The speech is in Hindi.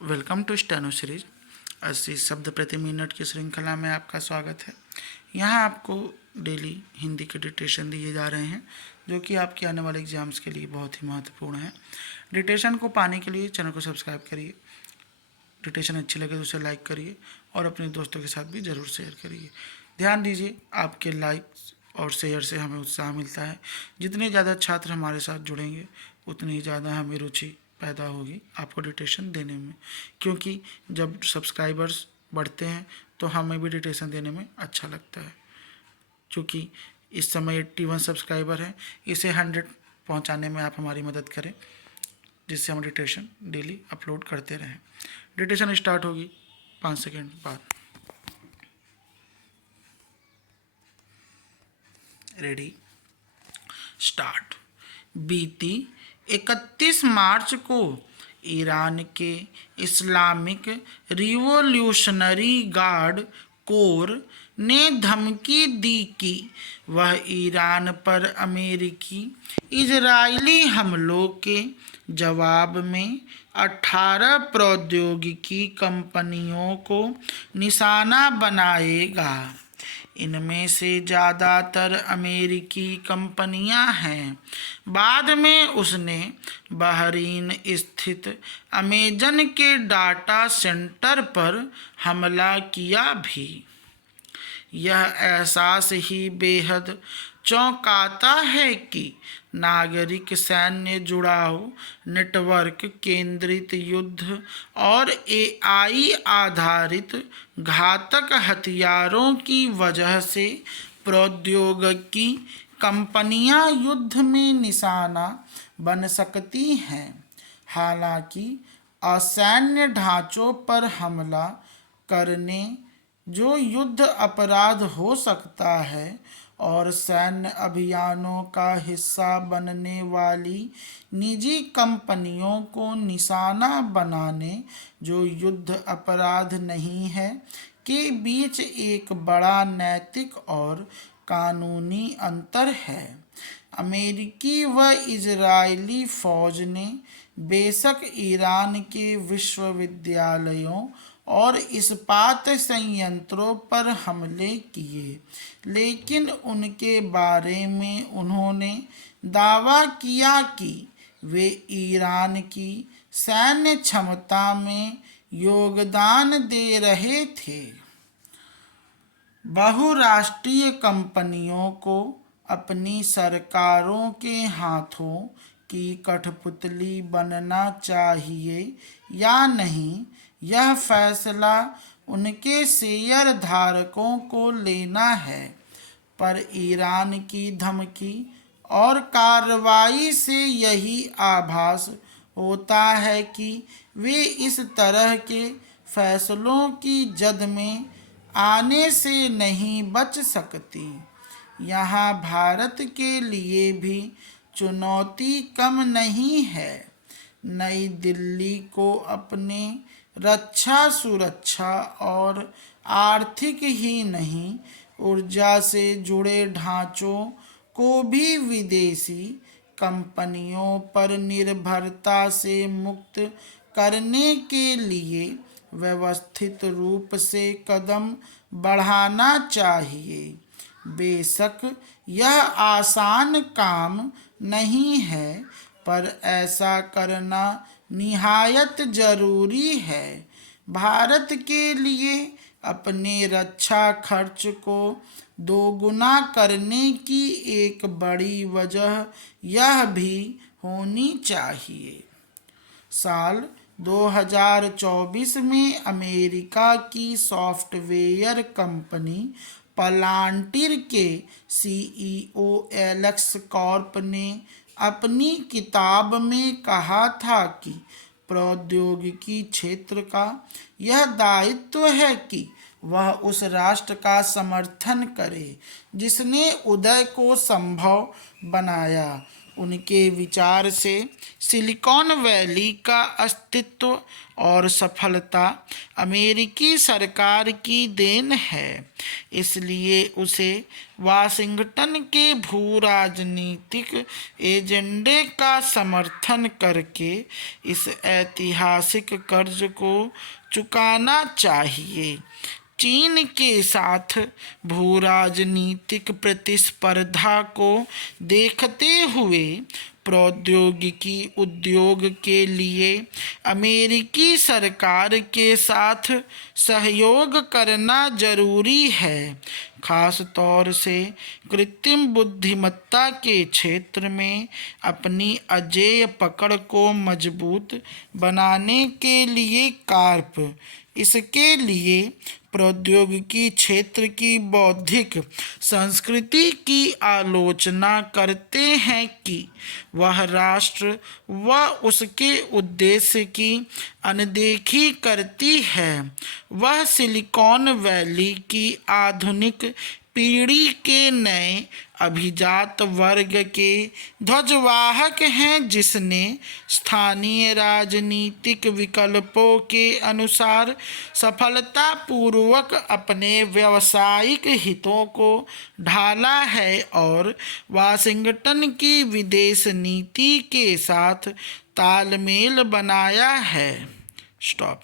Welcome to steno series. 80 शब्द प्रति मिनट की श्रृंखला में आपका स्वागत है। यहाँ आपको डेली हिंदी के डिक्टेशन दिए जा रहे हैं जो कि आपके आने वाले एग्जाम्स के लिए बहुत ही महत्वपूर्ण है। डिक्टेशन को पाने के लिए चैनल को सब्सक्राइब करिए, डिक्टेशन अच्छी लगे तो उसे लाइक करिए और अपने दोस्तों के साथ भी ज़रूर शेयर करिए। ध्यान दीजिए, आपके लाइक्स और शेयर से हमें उत्साह मिलता है। जितने ज़्यादा छात्र हमारे साथ जुड़ेंगे उतनी ही ज़्यादा हमें रुचि पैदा होगी आपको डिक्टेशन देने में, क्योंकि जब सब्सक्राइबर्स बढ़ते हैं तो हमें भी डिक्टेशन देने में अच्छा लगता है। क्योंकि इस समय 81 सब्सक्राइबर हैं, इसे 100 पहुंचाने में आप हमारी मदद करें, जिससे हम डिक्टेशन डेली अपलोड करते रहें। डिक्टेशन स्टार्ट होगी 5 सेकेंड बाद। Ready, start. बीती 31 मार्च को ईरान के इस्लामिक रिवॉल्यूशनरी गार्ड कोर ने धमकी दी कि वह ईरान पर अमेरिकी इजरायली हमलों के जवाब में 18 प्रौद्योगिकी कंपनियों को निशाना बनाएगा। इनमें से ज़्यादातर अमेरिकी कंपनियां हैं। बाद में उसने बहरीन स्थित अमेजन के डाटा सेंटर पर हमला किया भी। यह एहसास ही बेहद चौंकाता है कि नागरिक सैन्य जुड़ाव नेटवर्क केंद्रित युद्ध और एआई आधारित घातक हथियारों की वजह से प्रौद्योगिकी कंपनियां युद्ध में निशाना बन सकती हैं। हालांकि असैन्य ढांचों पर हमला करने जो युद्ध अपराध हो सकता है और सैन्य अभियानों का हिस्सा बनने वाली निजी कंपनियों को निशाना बनाने जो युद्ध अपराध नहीं है, के बीच एक बड़ा नैतिक और कानूनी अंतर है। अमेरिकी व इजरायली फौज ने बेशक ईरान के विश्वविद्यालयों और इस्पात संयंत्रों पर हमले किए, लेकिन उनके बारे में उन्होंने दावा किया कि वे ईरान की सैन्य क्षमता में योगदान दे रहे थे। बहुराष्ट्रीय कंपनियों को अपनी सरकारों के हाथों की कठपुतली बनना चाहिए या नहीं, यह फैसला उनके शेयर धारकों को लेना है। पर ईरान की धमकी और कार्रवाई से यही आभास होता है कि वे इस तरह के फैसलों की जद में आने से नहीं बच सकती। यहाँ भारत के लिए भी चुनौती कम नहीं है। नई दिल्ली को अपने रक्षा सुरक्षा और आर्थिक ही नहीं, ऊर्जा से जुड़े ढांचों को भी विदेशी कंपनियों पर निर्भरता से मुक्त करने के लिए व्यवस्थित रूप से कदम बढ़ाना चाहिए। बेशक यह आसान काम नहीं है, पर ऐसा करना निहायत जरूरी है। भारत के लिए अपने रक्षा खर्च को दोगुना करने की एक बड़ी वजह यह भी होनी चाहिए। साल 2024 में अमेरिका की सॉफ्टवेयर कंपनी पलांटिर के सीईओ एलेक्स कॉर्प ने अपनी किताब में कहा था कि प्रौद्योगिकी क्षेत्र का यह दायित्व है कि वह उस राष्ट्र का समर्थन करे जिसने उदय को संभव बनाया उनके विचार से सिलिकॉन वैली का अस्तित्व और सफलता अमेरिकी सरकार की देन है, इसलिए उसे वाशिंगटन के भू राजनीतिक एजेंडे का समर्थन करके इस ऐतिहासिक कर्ज को चुकाना चाहिए। चीन के साथ भू राजनीतिक प्रतिस्पर्धा को देखते हुए प्रौद्योगिकी उद्योग के लिए अमेरिकी सरकार के साथ सहयोग करना जरूरी है, खास तौर से कृत्रिम बुद्धिमत्ता के क्षेत्र में अपनी अजेय पकड़ को मजबूत बनाने के लिए। कार्प इसके लिए प्रौद्योगिकी क्षेत्र की बौद्धिक संस्कृति की आलोचना करते हैं कि वह राष्ट्र व उसके उद्देश्य की अनदेखी करती है। वह सिलिकॉन वैली की आधुनिक पीढ़ी के नए अभिजात वर्ग के ध्वजवाहक हैं, जिसने स्थानीय राजनीतिक विकल्पों के अनुसार सफलतापूर्वक अपने व्यावसायिक हितों को ढाला है और वाशिंगटन की विदेश नीति के साथ तालमेल बनाया है। स्टॉप।